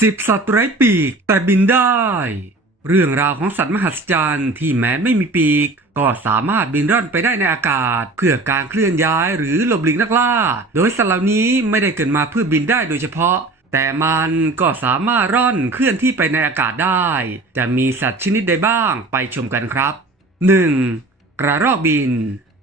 สิบสัตว์ไร้ปีกแต่บินได้ เรื่องราวของสัตว์มหัศจรรย์ที่แม้ไม่มีปีก ก็สามารถบินร่อนไปได้ในอากาศ เพื่อการเคลื่อนย้ายหรือหลบหลีกนักล่า โดยสัตว์เหล่านี้ไม่ได้เกิดมาเพื่อบินได้โดยเฉพาะ แต่มันก็สามารถร่อนเคลื่อนที่ไปในอากาศได้ จะมีสัตว์ชนิดใดบ้างไปชมกันครับ 1. กระรอกบิน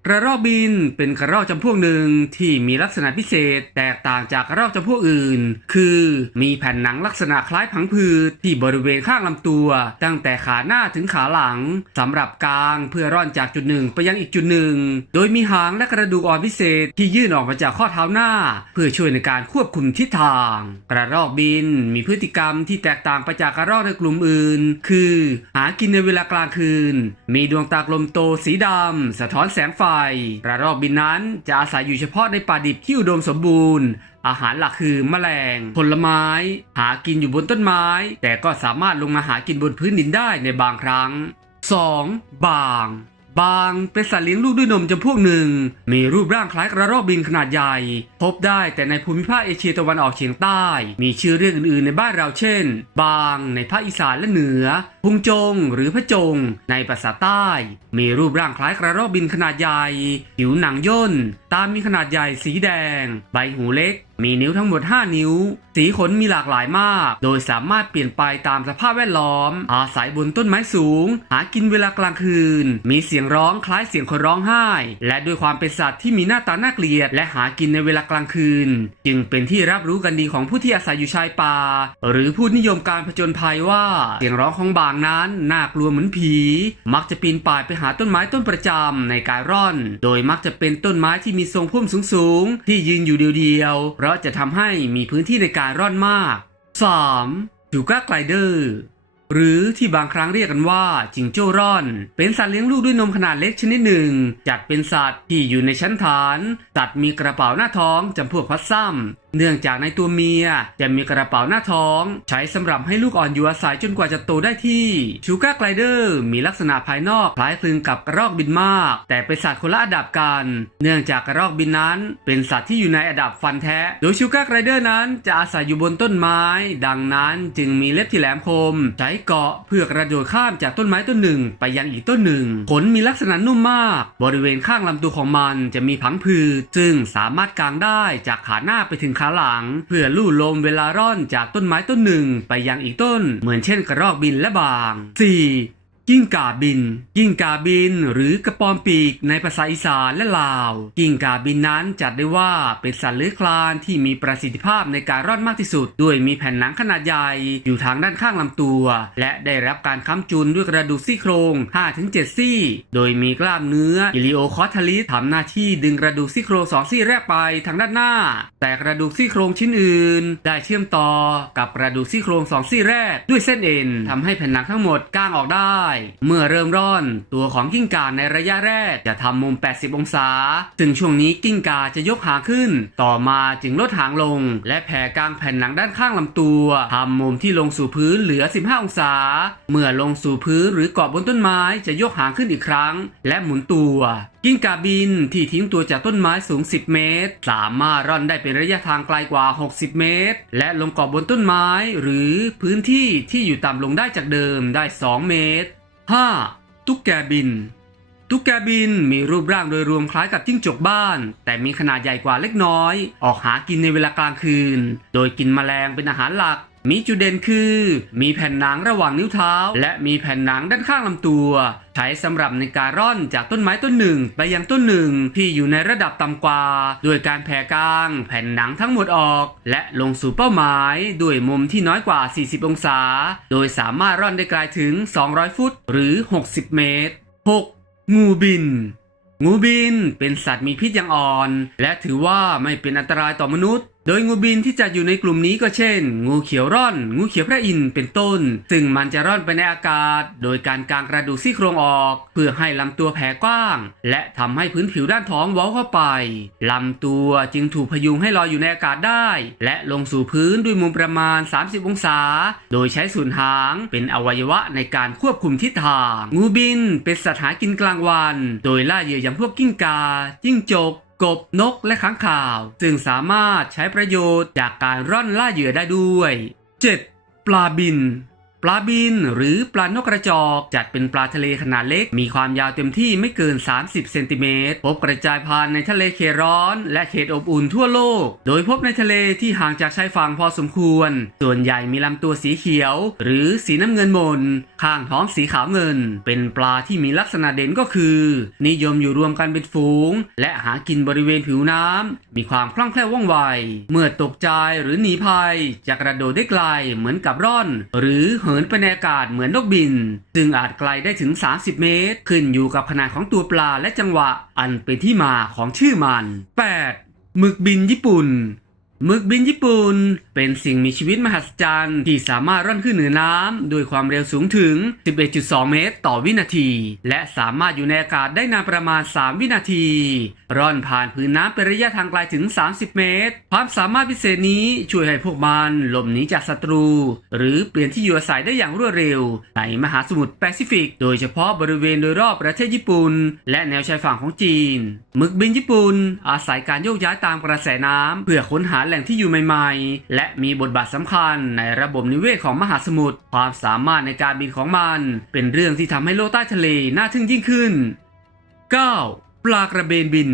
ระรอกบินเป็นกระรอกจำพวกหนึ่งที่มีลักษณะพิเศษแตกต่างจากกระรอกจำพวกอื่น คือมีแผ่นหนังลักษณะคล้ายผังผืดที่บริเวณข้างลำตัว ตั้งแต่ขาหน้าถึงขาหลังสำหรับกางเพื่อร่อนจากจุดหนึ่งไปยังอีกจุดหนึ่ง โดยมีหางและกระดูกอ่อนพิเศษที่ยื่นออกมาจากข้อเท้าหน้า เพื่อช่วยในการควบคุมทิศทาง กระรอกบินมีพฤติกรรมที่แตกต่างไปจากกระรอกในกลุ่มอื่น คือ หากินในเวลากลางคืน มีดวงตากลมโตสีดำสะท้อนแสงไฟกระรอกบินนั้นจะอาศัยอยู่เฉพาะในป่าดิบที่อุดมสมบูรณ์ อาหารหลักคือแมลง ผลไม้ หากินอยู่บนต้นไม้ แต่ก็สามารถลงมาหากินบนพื้นดินได้ในบางครั้ง 2. บาง บางเป็นสัตว์เลี้ยงลูกด้วยนมจำพวกหนึ่ง มีรูปร่างคล้ายกระรอกบินขนาดใหญ่ พบได้แต่ในภูมิภาคเอเชียตะวันออกเฉียงใต้ มีชื่อเรียกอื่นๆ ในบ้านเราเช่น บางในภาคอีสานและเหนือ พุงจงหรือพระจง ในภาษาใต้ มีรูปร่างคล้ายกระรอกบินขนาดใหญ่ ผิวหนังย่น ตามีขนาดใหญ่สีแดง ใบหูเล็ก มีนิ้วทั้งหมด 5 นิ้ว สีขนมีหลากหลายมาก โดยสามารถเปลี่ยนไปตามสภาพแวดล้อม อาศัยบนต้นไม้สูง หากินเวลากลางคืน มีเสียงร้องคล้ายเสียงคนร้องไห้ และด้วยความเป็นสัตว์ที่มีหน้าตาน่าเกลียด และหากินในเวลากลางคืน จึงเป็นที่รับรู้กันดีของผู้ที่อาศัยอยู่ชายป่า หรือผู้นิยมการผจญภัยว่า เสียงร้องของบางนั้นน่ากลัวเหมือนผี มักจะปีนป่ายไปหาต้นไม้ต้นประจำในการร่อน โดยมักจะเป็นต้นไม้ที่มีทรงพุ่มสูงๆที่ยืนอยู่เดียวๆราะจะทำให้มีพื้นที่ในการร่อนมาก 3. จูก้าไกลเดอร์หรือที่บางครั้งเรียกกันว่าจิงโจ้ร่อน เป็นสัตว์เลี้ยงลูกด้วยนมขนาดเล็กชนิดหนึ่ง จัดเป็นสัตว์ที่อยู่ในชั้นฐาน สัตว์มีกระเป๋าหน้าท้องจำพวกพัสซัมเนื่องจากในตัวเมียจะมีกระเป๋าหน้าท้อง ใช้สำหรับให้ลูกอ่อนอยู่อาศัยจนกว่าจะโตได้ที่ชูก้าไกลเดอร์มีลักษณะภายนอกคล้ายคลึงกับกระรอกบินมาก แต่เป็นสัตว์คนละอันดับกัน เนื่องจากกระรอกบินนั้น เป็นสัตว์ที่อยู่ในอันดับฟันแท้ โดยชูก้าไกลเดอร์นั้นจะอาศัยอยู่บนต้นไม้ ดังนั้นจึงมีเล็บที่แหลมคม ใช้เกาะเพื่อกระโดดข้ามจากต้นไม้ต้นหนึ่ง ไปยังอีกต้นหนึ่งขนมีลักษณะนุ่มมาก บริเวณข้างลำตัวของมันจะมีผังผืดซึ่งสามารถกางได้จากขาหน้าไปถึงขาหลัง เพื่อลู่ลมเวลาร่อนจากต้นไม้ต้นหนึ่ง ไปยังอีกต้น เหมือนเช่นกระรอกบินและบาง 4. กิ้งกาบิน กิ้งกาบิน หรือกระปอมปีกในภาษาอีสานและลาว กิ้งกาบินนั้นจัดได้ว่าเป็นสัตว์เลื้อยคลานที่มีประสิทธิภาพในการร่อนมากที่สุด ด้วยมีแผ่นหนังขนาดใหญ่อยู่ทางด้านข้างลำตัว และได้รับการค้ำจุนด้วยกระดูกซี่โครง 5-7 ซี่ โดยมีกล้ามเนื้ออิลิโอคอทาลิสทำหน้าที่ดึงกระดูกซี่โครงสองซี่แรกไปทางด้านหน้า แต่กระดูกซี่โครงชิ้นอื่น ได้เชื่อมต่อกับกระดูกซี่โครงสองซี่แรกด้วยเส้นเอ็นทำให้แผ่นหนังทั้งหมดก้างออกได้เมื่อเริ่มร่อน ตัวของกิ้งก่าในระยะแรกจะทำมุม 80 องศา ซึ่งช่วงนี้กิ้งก่าจะยกหางขึ้น ต่อมาจึงลดหางลง และแผ่กลางแผ่นหนังด้านข้างลำตัวทำมุมที่ลงสู่พื้นเหลือ 15 องศา เมื่อลงสู่พื้นหรือเกาะบนต้นไม้จะยกหางขึ้นอีกครั้ง และหมุนตัว กิ้งก่าบินที่ทิ้งตัวจากต้นไม้สูง 10 เมตร สามารถร่อนได้เป็นระยะทางไกลกว่า 60 เมตร และลงเกาะบนต้นไม้ หรือพื้นที่ที่อยู่ต่ำลงได้จากเดิมได้ 2 เมตร 5. ตุ๊กแกบิน ตุ๊กแกบินมีรูปร่างโดยรวมคล้ายกับจิ้งจกบ้าน แต่มีขนาดใหญ่กว่าเล็กน้อย ออกหากินในเวลากลางคืน โดยกินแมลงเป็นอาหารหลัก มีจุดเด่นคือ มีแผ่นหนังระหว่างนิ้วเท้า และมีแผ่นหนังด้านข้างลำตัว ใช้สำหรับในการร่อนจากต้นไม้ต้นหนึ่ง ไปยังต้นหนึ่งที่อยู่ในระดับต่ำกว่า ด้วยการแผ่กลาง แผ่นหนังทั้งหมดออก และลงสู่เป้าหมาย ด้วยมุมที่น้อยกว่า 40 องศา โดยสามารถร่อนได้ไกลถึง 200 ฟุต หรือ 60 เมตร 6. งูบินงูบินเป็นสัตว์มีพิษอย่างอ่อน และถือว่าไม่เป็นอันตรายต่อมนุษย์ โดยงูบินที่จัดอยู่ในกลุ่มนี้ก็เช่น งูเขียวร่อน งูเขียวพระอินทร์เป็นต้น ซึ่งมันจะร่อนไปในอากาศ โดยการกางกระดูกซี่โครงออก เพื่อให้ลำตัวแผ่กว้าง และทำให้พื้นผิวด้านท้องเว้าเข้าไปลำตัวจึงถูกพยุงให้ลอยอยู่ในอากาศได้ และลงสู่พื้นด้วยมุมประมาณ 30 องศา โดยใช้ส่วนหางเป็นอวัยวะในการควบคุมทิศทาง งูบินเป็นสัตว์หากินกลางวัน โดยล่าเหยื่ออย่างพวกกิ้งกาจิ้งจก กบนกและค้างข่าว ซึ่งสามารถใช้ประโยชน์จากการร่อนล่าเหยื่อได้ด้วย 7. ปลาบิน ปลาบินหรือปลานกกระจอกจัดเป็นปลาทะเลขนาดเล็ก มีความยาวเต็มที่ไม่เกิน 30 เซนติเมตรพบกระจายพันธุ์ในทะเลเขตร้อน และเขตอบอุ่นทั่วโลก โดยพบในทะเลที่ห่างจากชายฝั่งพอสมควร ส่วนใหญ่มีลำตัวสีเขียว หรือสีน้ำเงินมน ข้างท้องสีขาวเงิน เป็นปลาที่มีลักษณะเด่นก็คือ นิยมอยู่รวมกันเป็นฝูง และหากินบริเวณผิวน้ำมีความคล่องแคล่วว่องไว เมื่อตกใจหรือหนีภัยจะกระโดดได้ไกลเหมือนกับร่อน หรือเหินไปในอากาศเหมือนนกบิน ซึ่งอาจไกลได้ถึง 30 เมตร ขึ้นอยู่กับขนาดของตัวปลาและจังหวะ อันเป็นที่มาของชื่อมัน 8. หมึกบินญี่ปุ่น มึกบินญี่ปุ่นเป็นสิ่งมีชีวิตมหัศจรรย์ที่สามารถร่อนขึ้นเหนือน้ำด้วยความเร็วสูงถึง 11.2 เมตรต่อวินาที และสามารถอยู่ในอากาศได้นานประมาณ 3 วินาที ร่อนผ่านพื้นน้ำเป็นระยะทางไกลถึง 30 เมตร ความสามารถพิเศษนี้ช่วยให้พวกมันหลบหนีจากศัตรู หรือเปลี่ยนที่อยู่อาศัยได้อย่างรวดเร็ว ในมหาสมุทรแปซิฟิก โดยเฉพาะบริเวณโดยรอบประเทศญี่ปุ่น และแนวชายฝั่งของจีนหมึกบินญี่ปุ่นอาศัยการโยกย้ายตามกระแสน้ำเพื่อค้นหาแหล่งที่อยู่ใหม่ๆ และมีบทบาทสำคัญในระบบนิเวศของมหาสมุทร ความสามารถในการบินของมัน เป็นเรื่องที่ทำให้โลกใต้ทะเลน่าทึ่งยิ่งขึ้น 9. ปลากระเบนบิน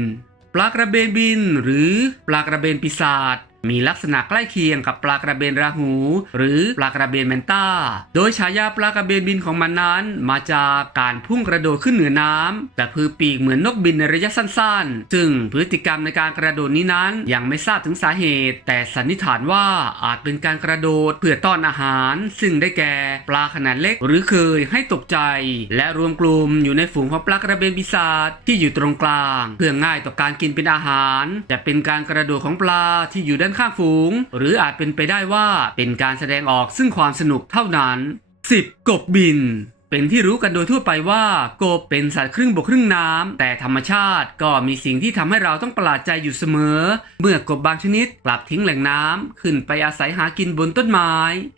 ปลากระเบนบิน หรือปลากระเบนปีศาจ มีลักษณะใกล้เคียงกับปลากระเบนราหู หรือปลากระเบนแมนต้า โดยฉายาปลากระเบนบินของมันนั้นมาจากการพุ่งกระโดดขึ้นเหนือน้ำแต่พือปีกเหมือนนกบินในระยะสั้นๆ ซึ่งพฤติกรรมในการกระโดดนี้นั้นยังไม่ทราบถึงสาเหตุ แต่สันนิษฐานว่าอาจเป็นการกระโดดเพื่อต้อนอาหาร ซึ่งได้แก่ปลาขนาดเล็ก หรือเคยให้ตกใจ และรวมกลุ่มอยู่ในฝูงของปลากระเบนปีศาจที่อยู่ตรงกลาง เพื่อง่ายต่อการกินเป็นอาหาร แต่เป็นการกระโดดของปลาที่อยู่ด้านข้างฝูง หรืออาจเป็นไปได้ว่าเป็นการแสดงออกซึ่งความสนุกเท่านั้น 10. กบบิน เป็นที่รู้กันโดยทั่วไปว่ากบเป็นสัตว์ครึ่งบกครึ่งน้ำแต่ธรรมชาติก็มีสิ่งที่ทำให้เราต้องประหลาดใจอยู่เสมอ เมื่อกบบางชนิดกลับทิ้งแหล่งน้ำขึ้นไปอาศัยหากินบนต้นไม้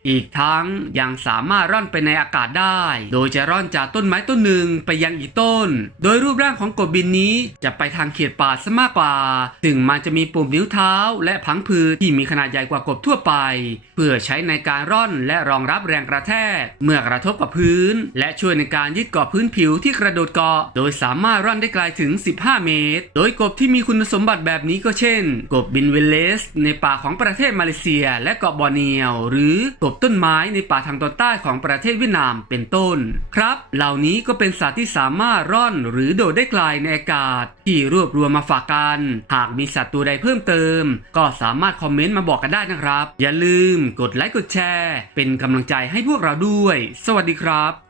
อีกทั้งยังสามารถร่อนไปในอากาศได้ โดยจะร่อนจากต้นไม้ต้นหนึ่งไปยังอีกต้น โดยรูปร่างของกบบินนี้จะไปทางเขียดป่าซะมากกว่า ซึ่งมันจะมีปุ่มนิ้วเท้า และพังผืดที่มีขนาดใหญ่กว่ากบทั่วไป เพื่อใช้ในการร่อนและรองรับแรงกระแทก เมื่อกระทบกับพื้นและและช่วยในการยึดเกาะพื้นผิวที่กระโดดเกาะ โดยสามารถร่อนได้ไกลถึง 15 เมตร โดยกบที่มีคุณสมบัติแบบนี้ก็เช่น กบบินเวลเลส ในป่าของประเทศมาเลเซีย และเกาะบอร์เนียว หรือกบต้นไม้ในป่าทางตอนใต้ของประเทศเวียดนามเป็นต้น ครับ เหล่านี้ก็เป็นสัตว์ที่สามารถร่อนหรือโดดได้ไกลในอากาศ ที่รวบรวมมาฝากกัน หากมีสัตว์ตัวใดเพิ่มเติม ก็สามารถคอมเมนต์มาบอกกันได้นะครับ อย่าลืมกดไลค์กดแชร์ เป็นกำลังใจให้พวกเราด้วย สวัสดีครับ